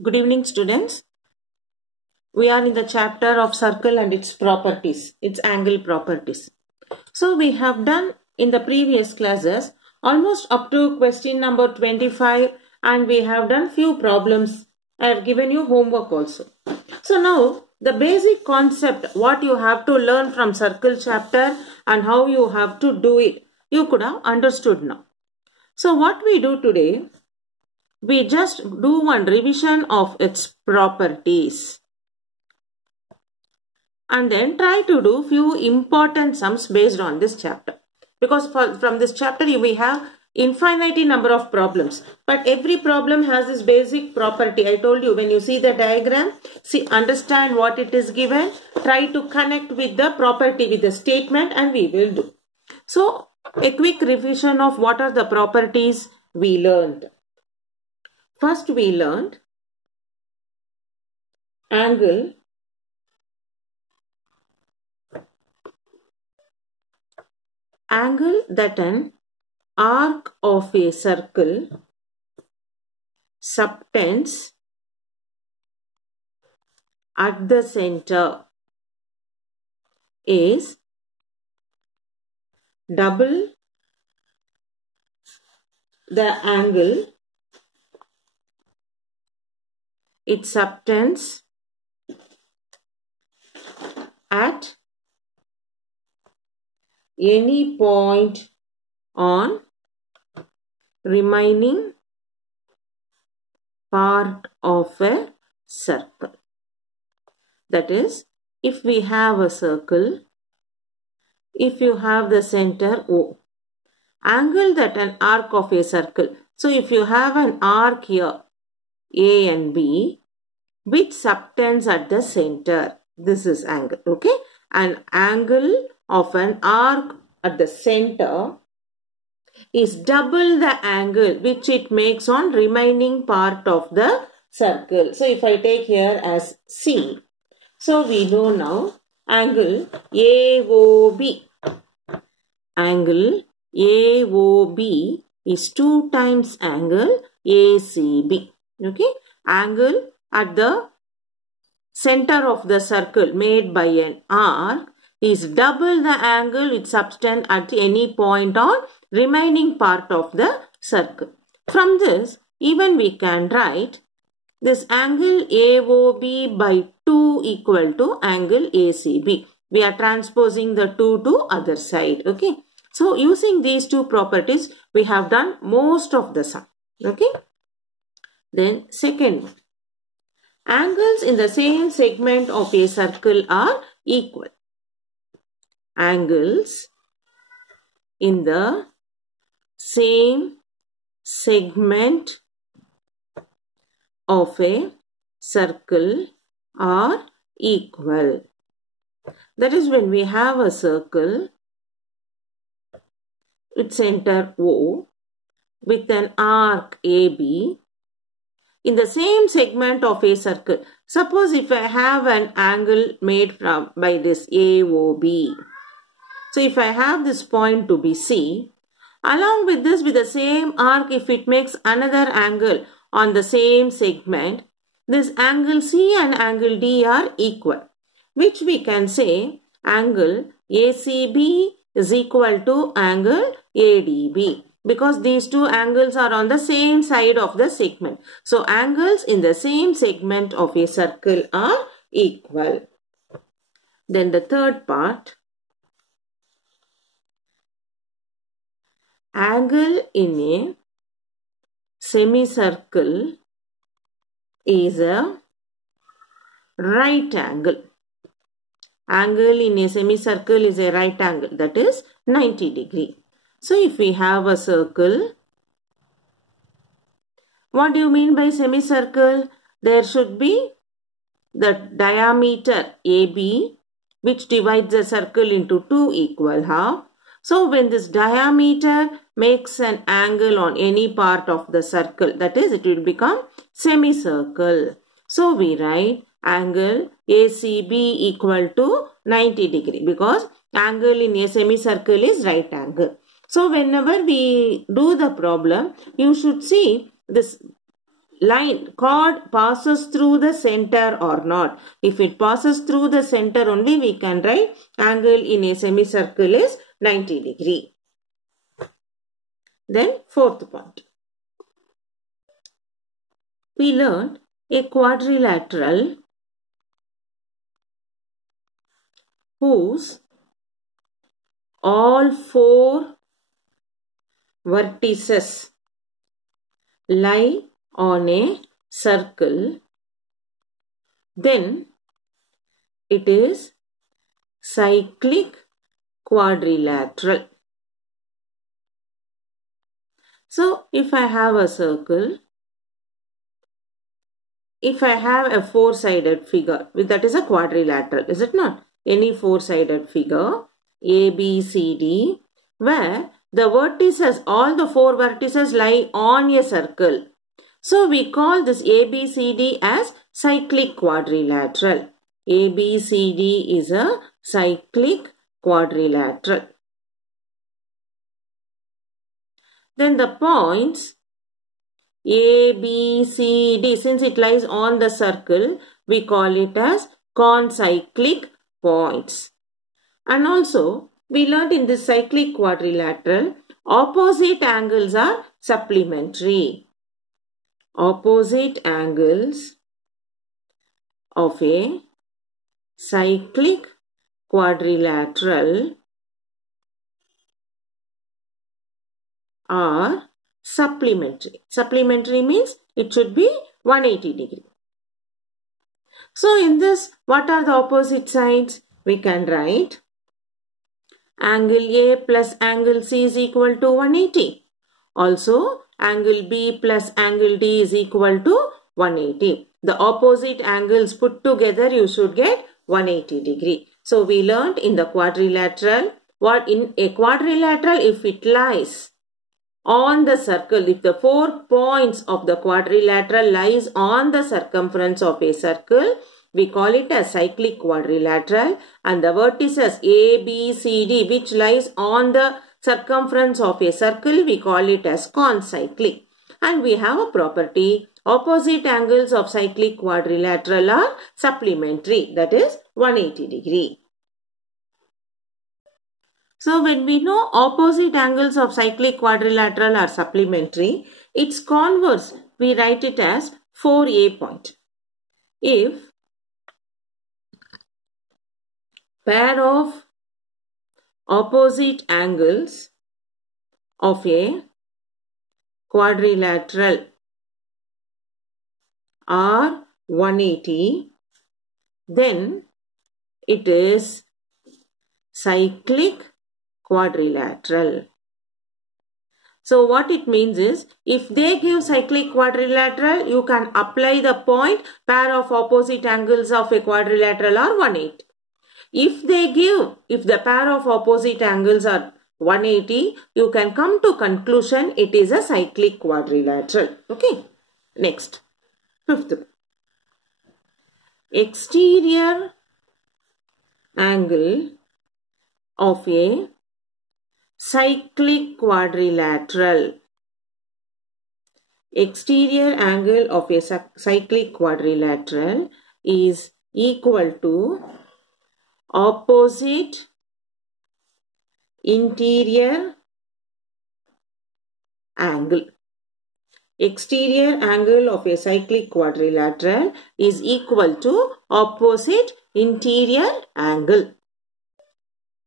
Good evening, students. We are in the chapter of circle and its properties, its angle properties. So we have done in the previous classes almost up to question number 25, and we have done few problems. I have given you homework also. So now the basic concept, what you have to learn from circle chapter and how you have to do it, you could have understood now. So what we do today, we just do one revision of its properties and then try to do few important sums based on this chapter, because from this chapter we have infinity number of problems, but every problem has this basic property. I told you, when you see the diagram, see, understand what it is given, try to connect with the property with the statement, and we will do. So a quick revision of what are the properties we learned. First we learned angle that an arc of a circle subtends at the center is double the angle it subtends at any point on remaining part of a circle. That is, if we have a circle, if you have the center O, angle that an arc of a circle. So if you have an arc here, A and B, which subtends at the center, this is angle, okay? An angle of an arc at the center is double the angle which it makes on remaining part of the circle. So if I take here as C, so we know now angle AOB. Angle AOB is 2 times angle ACB. Okay, angle at the center of the circle made by an arc is double the angle it subtends at any point on remaining part of the circle. From this, even we can write this angle AOB by 2 equal to angle ACB. We are transposing the 2 to other side. Okay. So, using these two properties, we have done most of the sum. Okay. Then, second, angles in the same segment of a circle are equal. Angles in the same segment of a circle are equal. That is, when we have a circle with center O with an arc AB in the same segment of a circle. Suppose if I have an angle made by this AOB. So if I have this point to be C, along with this, with the same arc, if it makes another angle on the same segment, this angle C and angle D are equal, which we can say angle ACB is equal to angle ADB, because these two angles are on the same side of the segment. So angles in the same segment of a circle are equal. Then the third part, angle in a semicircle is a right angle. Angle in a semicircle is a right angle, that is 90 degree. So if we have a circle, what do you mean by semicircle? There should be the diameter AB which divides the circle into 2 equal half. So when this diameter makes an angle on any part of the circle, that is, it will become semicircle. So we write angle ACB equal to 90 degree, because angle in a semicircle is right angle. So whenever we do the problem, you should see this chord passes through the center or not. If it passes through the center only, we can write angle in a semicircle is 90 degree. Then fourth point. We learned a quadrilateral whose all four vertices lie on a circle, then it is cyclic quadrilateral. So, if I have a circle, if I have a four-sided figure, that is a quadrilateral, is it not? Any four-sided figure, A, B, C, D, where the vertices, all the four vertices lie on a circle. So, we call this ABCD as cyclic quadrilateral. ABCD is a cyclic quadrilateral. Then the points A, B, C, D, since it lies on the circle, we call it as concyclic points. And also, we learned in this cyclic quadrilateral, opposite angles are supplementary. Opposite angles of a cyclic quadrilateral are supplementary. Supplementary means it should be 180 degree. So in this, what are the opposite sides? We can write angle A plus angle C is equal to 180. Also, angle B plus angle D is equal to 180. The opposite angles put together, you should get 180 degree. So we learned in the quadrilateral, what in a quadrilateral, if it lies on the circle, if the 4 points of the quadrilateral lies on the circumference of a circle, we call it a cyclic quadrilateral, and the vertices A, B, C, D which lies on the circumference of a circle, we call it as concyclic. And we have a property, opposite angles of cyclic quadrilateral are supplementary, that is 180 degree. So when we know opposite angles of cyclic quadrilateral are supplementary, its converse, we write it as 4A point. If pair of opposite angles of a quadrilateral are 180, then it is cyclic quadrilateral. So what it means is, if they give cyclic quadrilateral, you can apply the point pair of opposite angles of a quadrilateral are 180. If the pair of opposite angles are 180, you can come to conclusion it is a cyclic quadrilateral. Okay. Next, fifth. Exterior angle of a cyclic quadrilateral. Exterior angle of a cyclic quadrilateral is equal to opposite interior angle. Exterior angle of a cyclic quadrilateral is equal to opposite interior angle.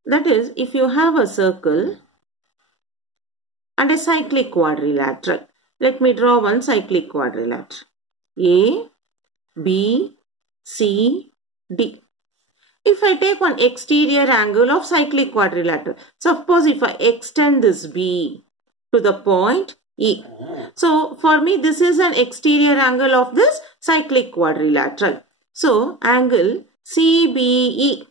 That is, if you have a circle and a cyclic quadrilateral. Let me draw one cyclic quadrilateral. A, B, C, D. If I take one exterior angle of cyclic quadrilateral, suppose if I extend this B to the point E. So, for me this is an exterior angle of this cyclic quadrilateral. So, angle CBE,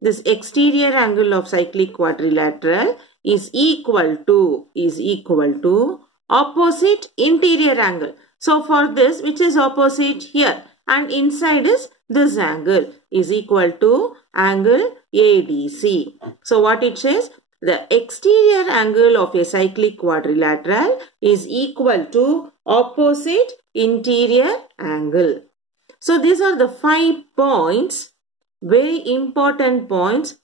this exterior angle of cyclic quadrilateral is equal to opposite interior angle. So, for this, which is opposite here and inside is this angle is equal to angle ADC. So, what it says? the exterior angle of a cyclic quadrilateral is equal to opposite interior angle. So these are the 5 points, very important points,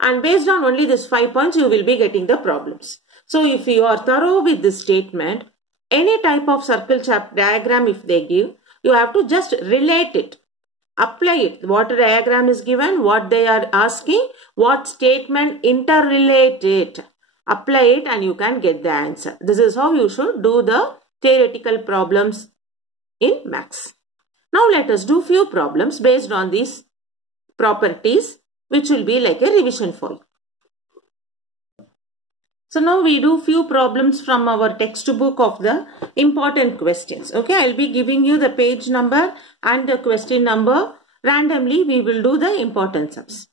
and based on only these 5 points you will be getting the problems. So if you are thorough with this statement, any type of circle diagram if they give, you have to just relate it. Apply it. What diagram is given, what they are asking, what statement interrelate it. Apply it and you can get the answer. This is how you should do the theoretical problems in maths. Now let us do few problems based on these properties, which will be like a revision for you. So now we do few problems from our textbook of the important questions. Okay, I will be giving you the page number and the question number. Randomly we will do the important sums.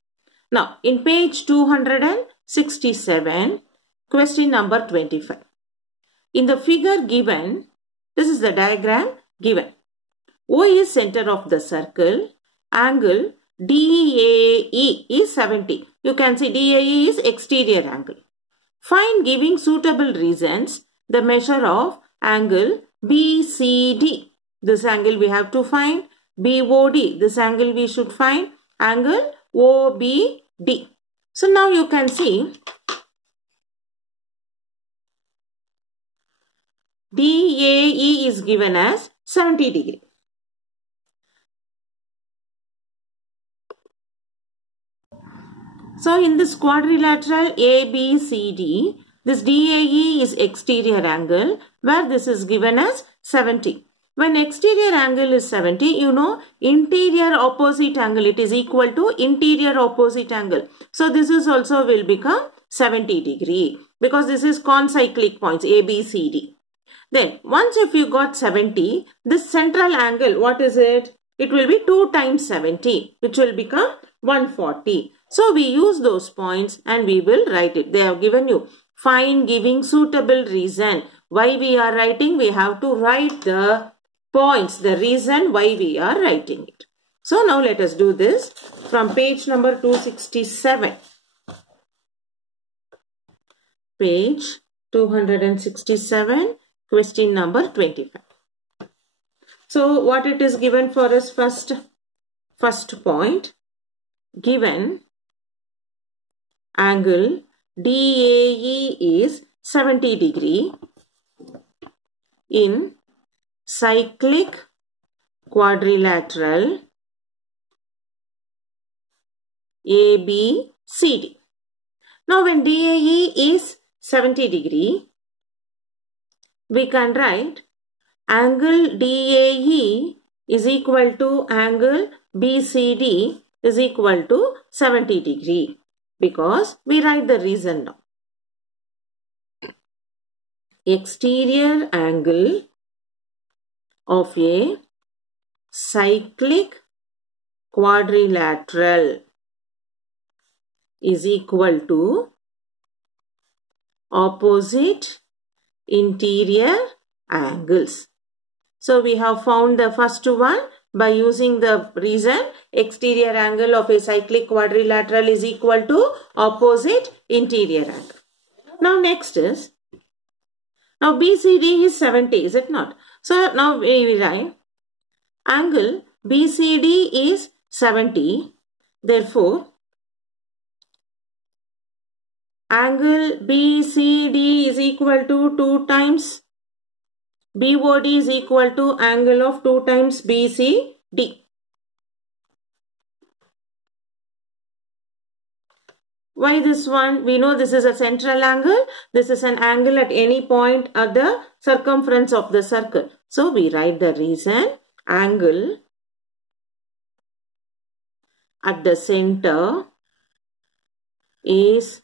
Now in page 267, question number 25. In the figure given, this is the diagram given. O is center of the circle. Angle DAE is 70. You can see DAE is exterior angle. Find, giving suitable reasons, the measure of angle BCD. This angle we have to find. BOD. This angle we should find. Angle OBD. So now you can see DAE is given as 70 degree. So in this quadrilateral ABCD, this DAE is exterior angle, where this is given as 70. When exterior angle is 70, you know interior opposite angle, it is equal to interior opposite angle. So this is also will become 70 degree because this is concyclic points ABCD. Then once if you got 70, this central angle, what is it? It will be 2 times 70, which will become 140. So we use those points and we will write it. They have given you. Find, giving suitable reason. Why we are writing? We have to write the points, the reason why we are writing it. So now let us do this from page number 267. Page 267, question number 25. So what it is given for us first point, given angle DAE is 70 degree in cyclic quadrilateral ABCD. Now when DAE is 70 degree, we can write angle DAE is equal to angle BCD is equal to 70 degree. Because we write the reason now. Exterior angle of a cyclic quadrilateral is equal to opposite interior angles. So we have found the first one by using the reason exterior angle of a cyclic quadrilateral is equal to opposite interior angle. Now next is, now BCD is 70, is it not? So now we write angle BCD is 70. Therefore, angle BCD is equal to 2 times BOD is equal to angle of 2 times BCD. Why this one? We know this is a central angle. This is an angle at any point at the circumference of the circle. So we write the reason. Angle at the center is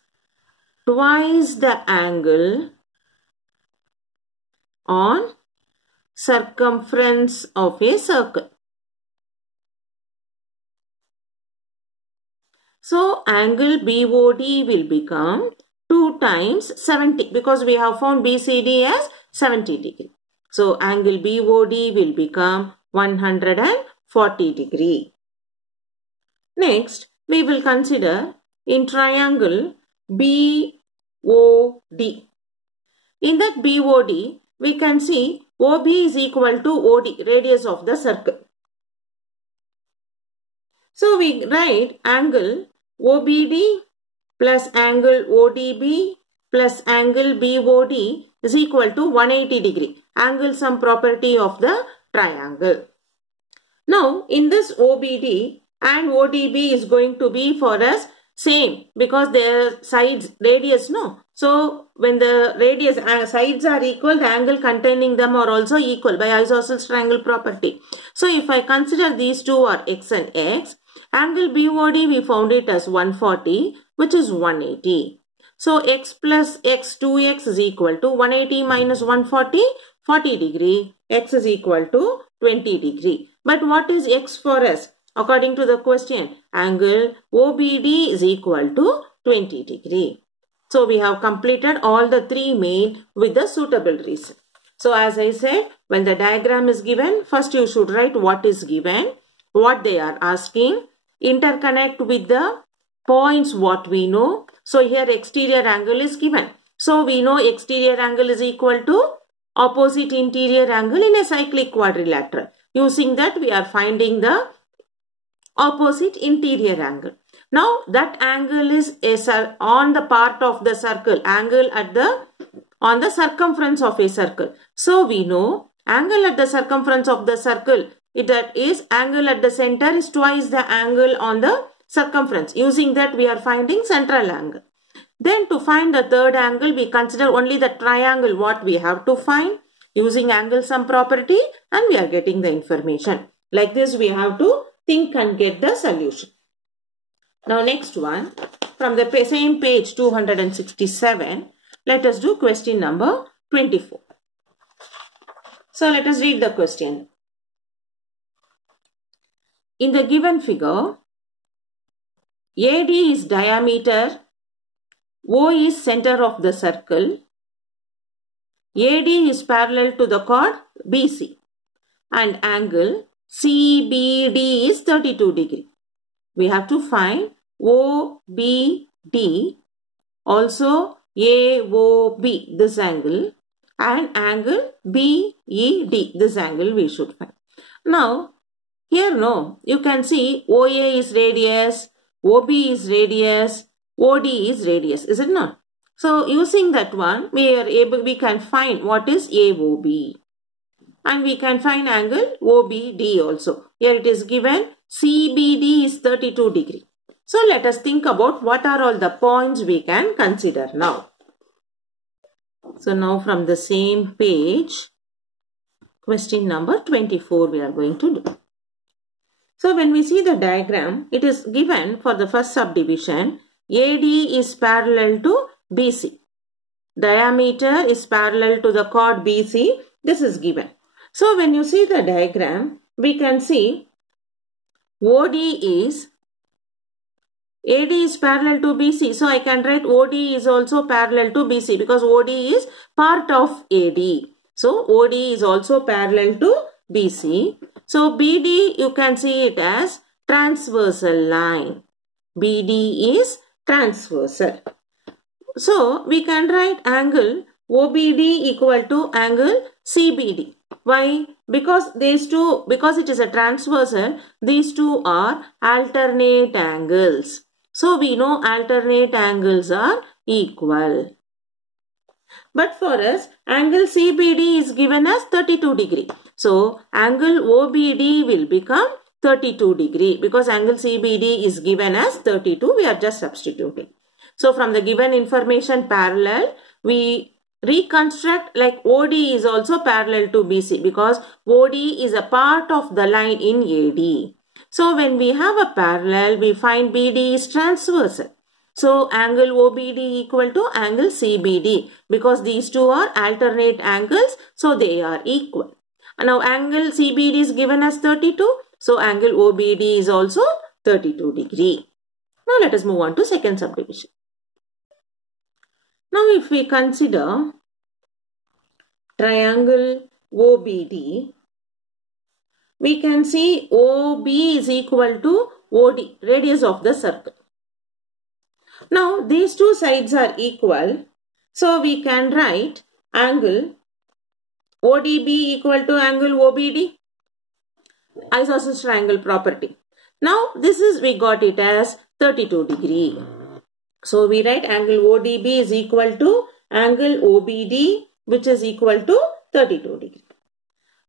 twice the angle on circumference of a circle. So angle BOD will become 2 times 70 because we have found BCD as 70 degree. So angle BOD will become 140 degree. Next, we will consider in triangle BOD. In that BOD, we can see OB is equal to OD, radius of the circle. So we write angle OBD plus angle ODB plus angle BOD is equal to 180 degree. Angle sum property of the triangle. Now in this OBD and ODB is going to be for us same because their sides radius no. So when the radius sides are equal, the angle containing them are also equal by isosceles triangle property. So if I consider these two are x and x, angle BOD we found it as 140 which is 180. So x plus x 2x is equal to 180 minus 140, 40 degree. X is equal to 20 degree. But what is x for us? According to the question, angle OBD is equal to 20 degree. So we have completed all the three main with the suitable reason. So as I said, when the diagram is given, first you should write what is given, what they are asking, interconnect with the points what we know. So here exterior angle is given. So we know exterior angle is equal to opposite interior angle in a cyclic quadrilateral. Using that we are finding the opposite interior angle. Now that angle is on the part of the circle, angle at on the circumference of a circle. So we know angle at the circumference of the circle, that is angle at the center is twice the angle on the circumference. Using that we are finding central angle. Then to find the third angle, we consider only the triangle what we have to find using angle sum property and we are getting the information. Like this we have to think and get the solution. Now next one, from the same page 267, let us do question number 24. So let us read the question. In the given figure, AD is diameter, O is center of the circle, AD is parallel to the chord BC and angle CBD is 32 degree. We have to find OBD, also AOB, this angle, and angle BED, this angle we should find. Now, here no, you can see OA is radius, OB is radius, OD is radius, is it not? So, using that one, we can find what is AOB. And we can find angle OBD also. Here it is given CBD is 32 degree. So let us think about what are all the points we can consider now. So now from the same page, question number 24 we are going to do. So when we see the diagram, it is given for the first subdivision, AD is parallel to BC. Diameter is parallel to the chord BC. This is given. So when you see the diagram, we can see OD is, AD is parallel to BC. So I can write OD is also parallel to BC because OD is part of AD. So OD is also parallel to BC. So BD you can see it as transversal line. BD is transversal. So we can write angle OBD equal to angle CBD. Why? Because these two, because it is a transversal, these two are alternate angles. So we know alternate angles are equal. But for us, angle CBD is given as 32 degree. So angle OBD will become 32 degree because angle CBD is given as 32. We are just substituting. So from the given information parallel, we reconstruct like OD is also parallel to BC because OD is a part of the line in AD. So when we have a parallel, we find BD is transversal. So angle OBD equal to angle CBD because these two are alternate angles. So they are equal. And now angle CBD is given as 32. So angle OBD is also 32 degree. Now let us move on to second subdivision. Now if we consider triangle OBD, we can see OB is equal to OD, radius of the circle. Now these two sides are equal. So we can write angle ODB equal to angle OBD. Isosceles triangle property. Now we got it as 32 degree. So we write angle ODB is equal to angle OBD, which is equal to 32 degree.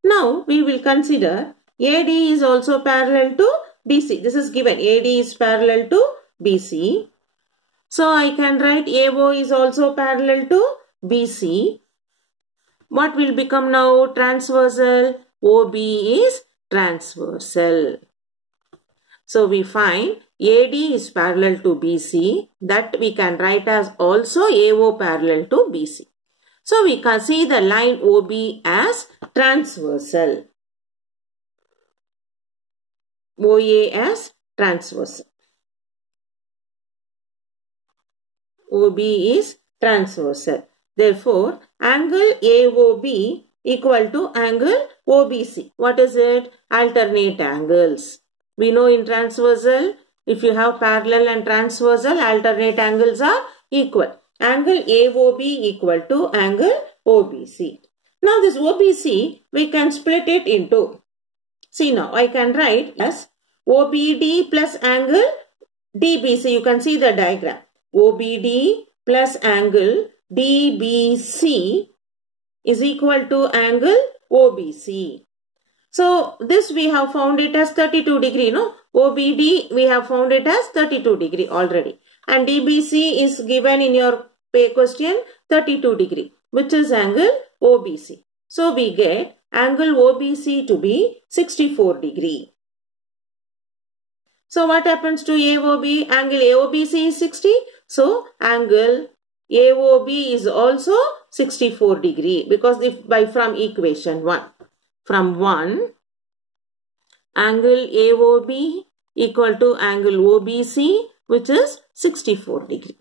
Now we will consider AD is also parallel to BC. This is given. AD is parallel to BC. So I can write AO is also parallel to BC. What will become now? Transversal. OB is transversal. So we find AD is parallel to BC. That we can write as also AO parallel to BC. So we can see the line OB as transversal. OA as transversal. OB is transversal. Therefore, angle AOB equal to angle OBC. What is it? Alternate angles. We know in transversal, if you have parallel and transversal, alternate angles are equal. Angle AOB equal to angle OBC. Now this OBC, we can split it into. See now, I can write as OBD plus angle DBC. You can see the diagram. OBD plus angle DBC is equal to angle OBC. So this we have found it as 32 degree. No? OBD we have found it as 32 degree already. And DBC is given in your question 32 degree, which is angle OBC. So we get angle OBC to be 64 degree. So what happens to AOB? Angle AOBC is 60. So angle AOB is also 64 degree, because from equation 1. From 1, angle AOB equal to angle OBC, which is 64 degree.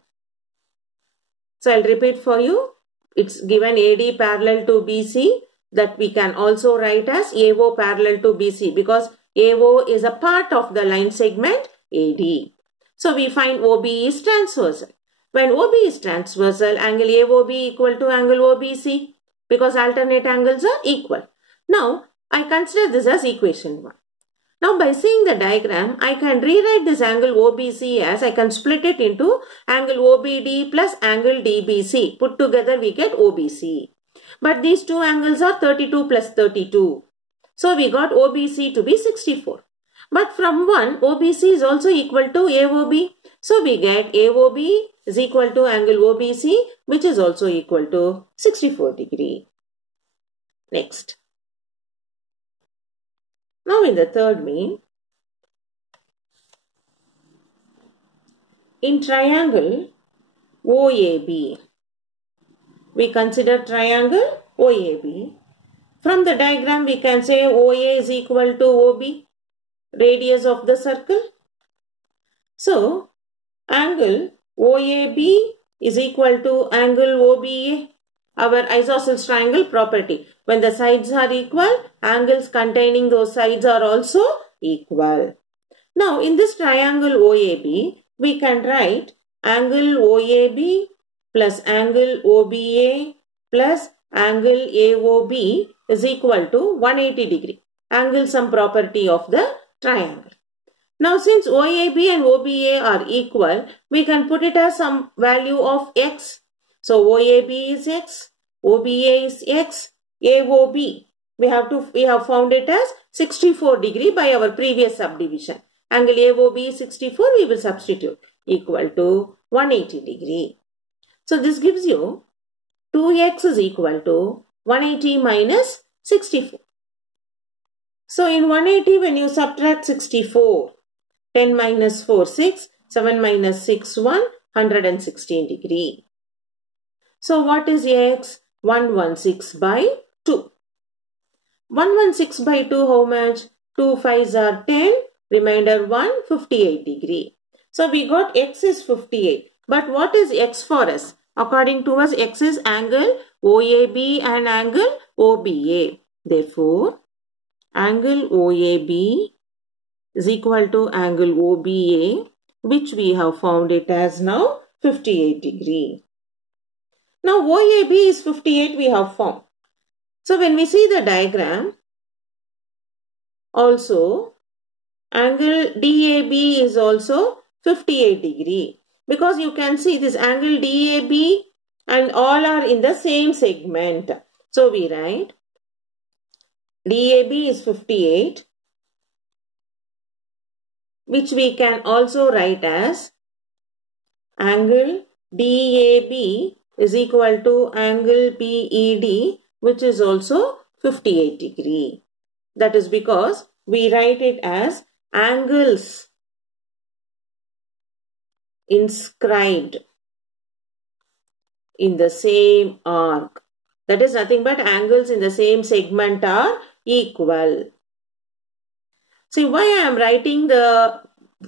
So I'll repeat for you. It's given AD parallel to BC, that we can also write as AO parallel to BC, because AO is a part of the line segment AD. So we find OB is transversal. When OB is transversal, angle AOB equal to angle OBC, because alternate angles are equal. Now, I consider this as equation 1. Now, by seeing the diagram, I can rewrite this angle OBC as, I can split it into angle OBD plus angle DBC. Put together, we get OBC. But these two angles are 32 plus 32. So, we got OBC to be 64. But from 1, OBC is also equal to AOB. So, we get AOB is equal to angle OBC, which is also equal to 64 degree. Next. Now in the third mean, in triangle OAB, we consider triangle OAB. From the diagram we can say OA is equal to OB, radius of the circle. So angle OAB is equal to angle OBA. Our isosceles triangle property. When the sides are equal, angles containing those sides are also equal. Now, in this triangle OAB, we can write angle OAB plus angle OBA plus angle AOB is equal to 180 degree. Angle sum property of the triangle. Now, since OAB and OBA are equal, we can put it as some value of x. So, OAB is x, OBA is x, AOB. We have found it as 64 degree by our previous subdivision. Angle AOB is 64, we will substitute equal to 180 degree. So, this gives you 2x is equal to 180 minus 64. So, in 180 when you subtract 64, 10 minus 4, 6, 7 minus 6, 1, 116 degree. So, what is x? 116 by 2. 116 by 2 how much? 2 5s are 10, remainder 1, 58 degree. So, we got x is 58. But what is x for us? According to us, x is angle OAB and angle OBA. Therefore, angle OAB is equal to angle OBA, which we have found it as now 58 degree. Now OAB is 58 we have found. So when we see the diagram, also angle DAB is also 58 degree. Because you can see this angle DAB and all are in the same segment. So we write DAB is 58, which we can also write as angle DAB is equal to angle PED, which is also 58 degree. That is because we write it as angles inscribed in the same arc. That is nothing but angles in the same segment are equal. See why I am writing the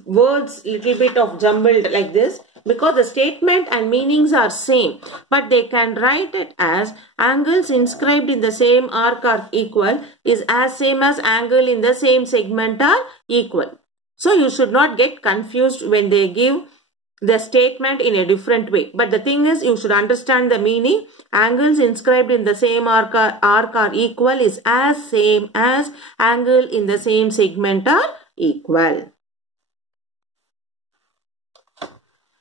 words little bit of jumbled like this? Because the statement and meanings are same, but they can write it as angles inscribed in the same arc are equal is as same as angle in the same segment are equal. So you should not get confused when they give the statement in a different way. But the thing is, you should understand the meaning. Angles inscribed in the same arc are equal is as same as angle in the same segment are equal.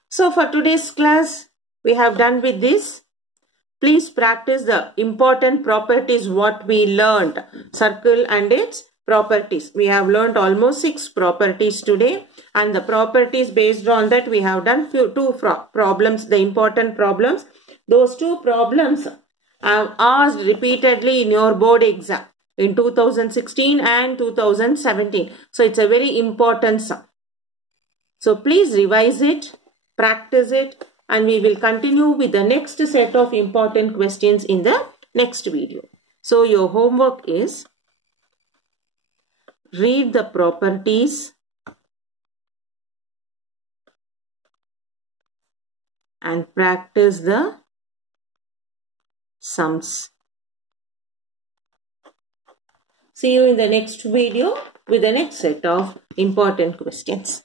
So for today's class, we have done with this. Please practice the important properties what we learned. Circle and its properties. We have learned almost 6 properties today, and the properties based on that we have done two problems, the important problems. Those 2 problems are asked repeatedly in your board exam in 2016 and 2017. So it's a very important sum. So please revise it, practice it, and we will continue with the next set of important questions in the next video. So your homework is read the properties and practice the sums. See you in the next video with the next set of important questions.